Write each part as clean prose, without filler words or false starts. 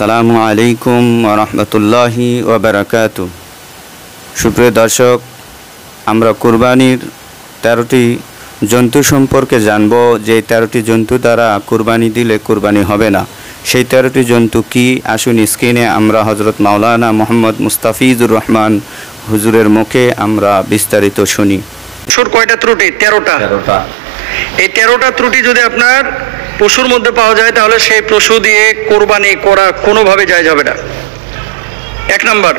আসসালামু আলাইকুম ওয়া রাহমাতুল্লাহি ওয়া বারাকাতুহু। সুপ্রিয় দর্শক, আমরা কুরবানির 13টি জন্তু সম্পর্কে জানব। যে 13টি জন্তু দ্বারা কুরবানি দিলে কুরবানি হবে না, সেই 13টি জন্তু কি? আসুন স্ক্রিনে আমরা হযরত মাওলানা মোহাম্মদ মুস্তাফিজুর রহমান হুজুরের মুখে আমরা বিস্তারিত শুনি। পশুর কয়টা ত্রুটি? 13টা। এই 13টা ত্রুটি যদি আপনার পশুর মধ্যে পাওয়া যায় তাহলে সেই পশু দিয়ে কোরবানি করা কোনোভাবে জায়েজ হবে না। 1 নম্বর,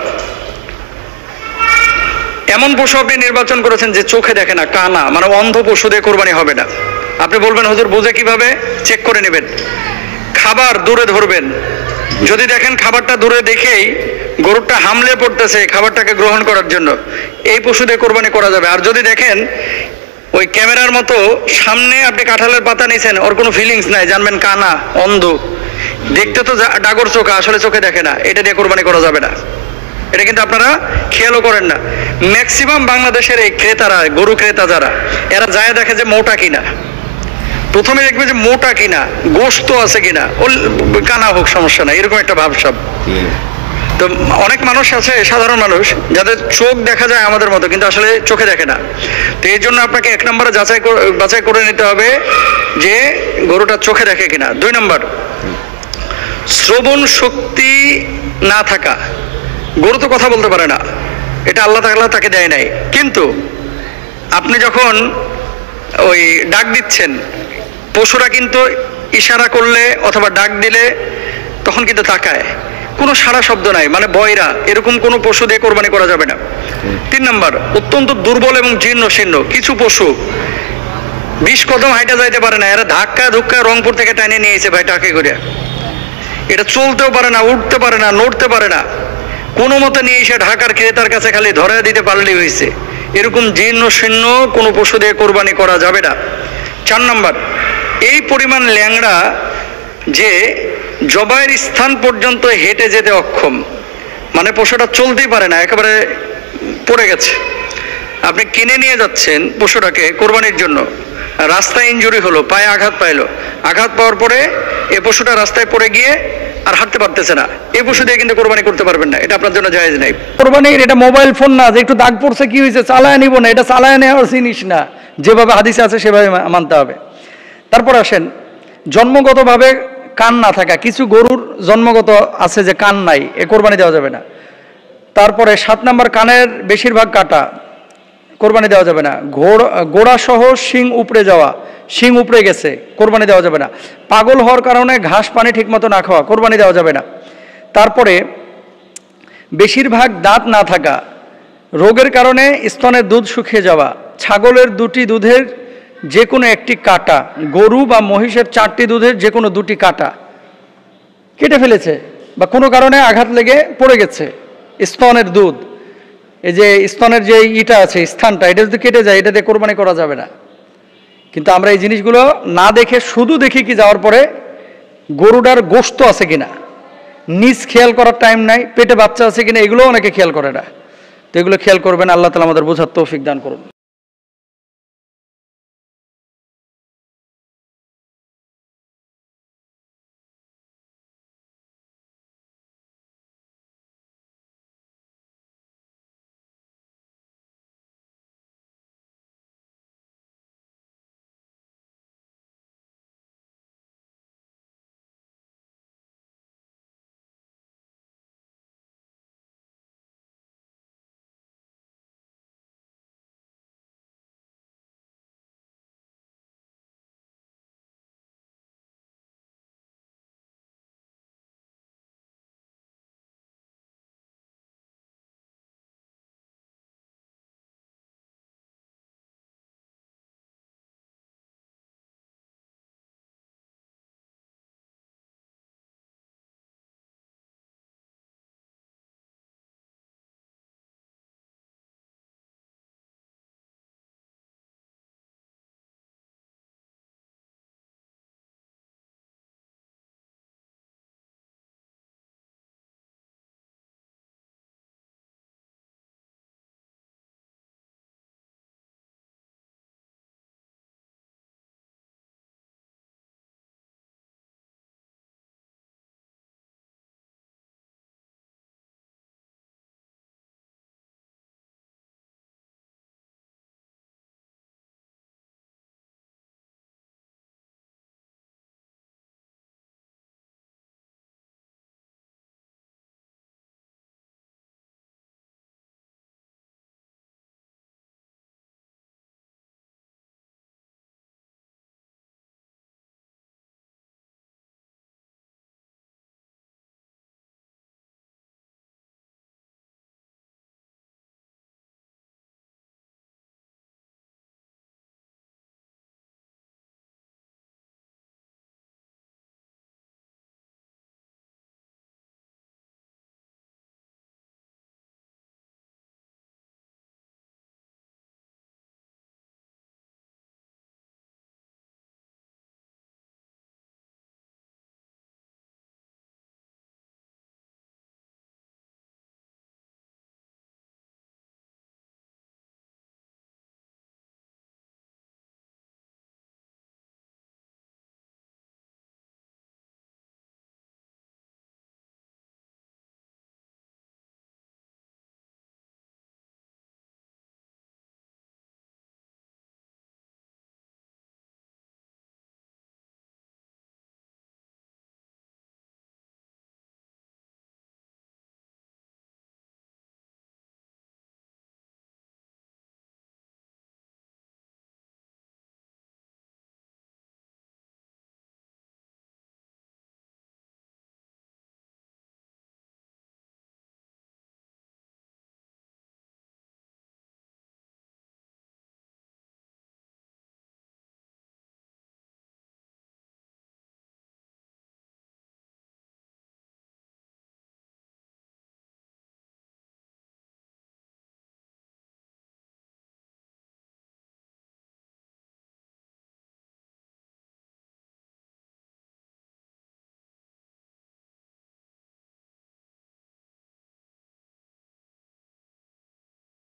এমন পশু আপনি নির্বাচন করেছেন যে চোখে দেখে না, কানা, মানে অন্ধ পশু দিয়ে কোরবানি হবে না। আপনি বলবেন হুজুর বুঝে কিভাবে? চেক করে নেবেন। খাবার দূরে ধরবেন, যদি দেখেন খাবারটা দূরে দেখেই গরুটা হামলে পড়তেছে খাবারটাকে গ্রহণ করার জন্য, এই পশু দিয়ে কোরবানি করা যাবে। আর যদি দেখেন ওই ক্যামেরার মতো সামনে আপনি কাঁঠালের পাতা নিছেন, ওর কোনো ফিলিংস নাই, জানবেন কানা, অন্ধ, দেখতে তো ডাগর চোখা, আসলে চোখে দেখে না, এটা দিয়ে কোরবানি করা যাবে না। এটা কিন্তু আপনারা খেয়ালও করেন না। ম্যাক্সিমাম বাংলাদেশের এই ক্রেতারা, গরু ক্রেতা যারা, এরা যায় দেখে যে মোটা কিনা, প্রথমে দেখবে যে মোটা কিনা, গোশত আছে কিনা, ও কানা হোক সমস্যা নাই, এরকম একটা ভাবসাব। তো অনেক মানুষ আছে, সাধারণ মানুষ, যাদের চোখ দেখা যায় আমাদের মতো, কিন্তু আসলে চোখে দেখে না। তো এই জন্য আপনাকে 1 নম্বরে বাছাই করে নিতে হবে যে গরুটা চোখে দেখে কিনা। 2 নম্বর, শ্রবণ শক্তি না থাকা। গরু তো কথা বলতে পারে না, এটা আল্লাহ তাআলা তাকে দেয় নাই, কিন্তু আপনি যখন ওই ডাক দিচ্ছেন, পশুরা কিন্তু ইশারা করলে অথবা ডাক দিলে তখন কিন্তু তাকায়, কোনো সারা শব্দ নাই, মানে বয়রা, এরকম কোনো পশু দিয়ে কোরবানি করা যাবে না। 3 নম্বর, অত্যন্ত দুর্বল এবং জীর্ণ শীর্ণ কিছু পশু 20 কদম হাইটা যাইতে পারে না, এরা ধাক্কা ধুক্কা রংপুর থেকে টাইনে নিয়ে এসে ভাই টাকে করে, এটা চলতেও পারে না, উঠতে পারে না, নড়তে পারে না, কোনো মতে নিয়ে এসে ঢাকার ক্রেতার কাছে খালি ধরে দিতে পারলেই হয়েছে। এরকম জীর্ণ শীর্ণ কোনো পশু দিয়ে কোরবানি করা যাবে না। 4 নম্বর, এই পরিমাণ ল্যাংড়া যে জবাইয়ের স্থান পর্যন্ত হেঁটে যেতে অক্ষম, মানে পশুটা চলতেই পারে না, একেবারে পড়ে গেছে। আপনি কিনে নিয়ে যাচ্ছেন পশুটাকে কোরবানির জন্য, রাস্তায় ইনজুরি হলো, পায়ে আঘাত পাইলো, আঘাত পাওয়ার পরে এ পশুটা রাস্তায় পড়ে গিয়ে আর হাঁটতে পারতেছে না, এই পশু দিয়ে কিন্তু কোরবানি করতে পারবেন না, এটা আপনার জন্য জায়েজ নাই। কোরবানির এটা মোবাইল ফোন না যে একটু দাগ পড়ছে কি হয়েছে চালায় নিব না, এটা চালায় নেওয়ার জিনিস না, যেভাবে হাদিসে আছে সেভাবে মানতে হবে। তারপর আসেন, জন্মগতভাবে কান না থাকা। কিছু গরুর জন্মগত আছে যে কান নাই, এ কোরবানি দেওয়া যাবে না। তারপরে 7 নম্বর, কানের বেশিরভাগ কাটা, কোরবানি দেওয়া যাবে না। গোড়া সহ শিং উপড়ে যাওয়া, শিং উপড়ে গেছে, কোরবানি দেওয়া যাবে না। পাগল হওয়ার কারণে ঘাস পানি ঠিকমতো না খাওয়া, কোরবানি দেওয়া যাবে না। তারপরে বেশিরভাগ দাঁত না থাকা, রোগের কারণে স্তনের দুধ শুকিয়ে যাওয়া, ছাগলের 2টি দুধের যে কোনো একটি কাটা, গরু বা মহিষের 4টি দুধের যে কোনো 2টি কাটা কেটে ফেলেছে বা কোনো কারণে আঘাত লেগে পড়ে গেছে, স্তনের দুধ, এই যে স্তনের যে ইটা আছে স্থানটা, এটা যদি কেটে যায়, এটা দিয়ে কোরবানি করা যাবে না। কিন্তু আমরা এই জিনিসগুলো না দেখে শুধু দেখি কি যাওয়ার পরে গরুটার গোশত আছে কিনা, নিজ খেয়াল করার টাইম নাই, পেটে বাচ্চা আছে কিনা, এগুলো অনেকে খেয়াল করে না। তো এগুলো খেয়াল করবেন, আল্লাহ তাআলা আমাদের বোঝার তৌফিক দান করুন।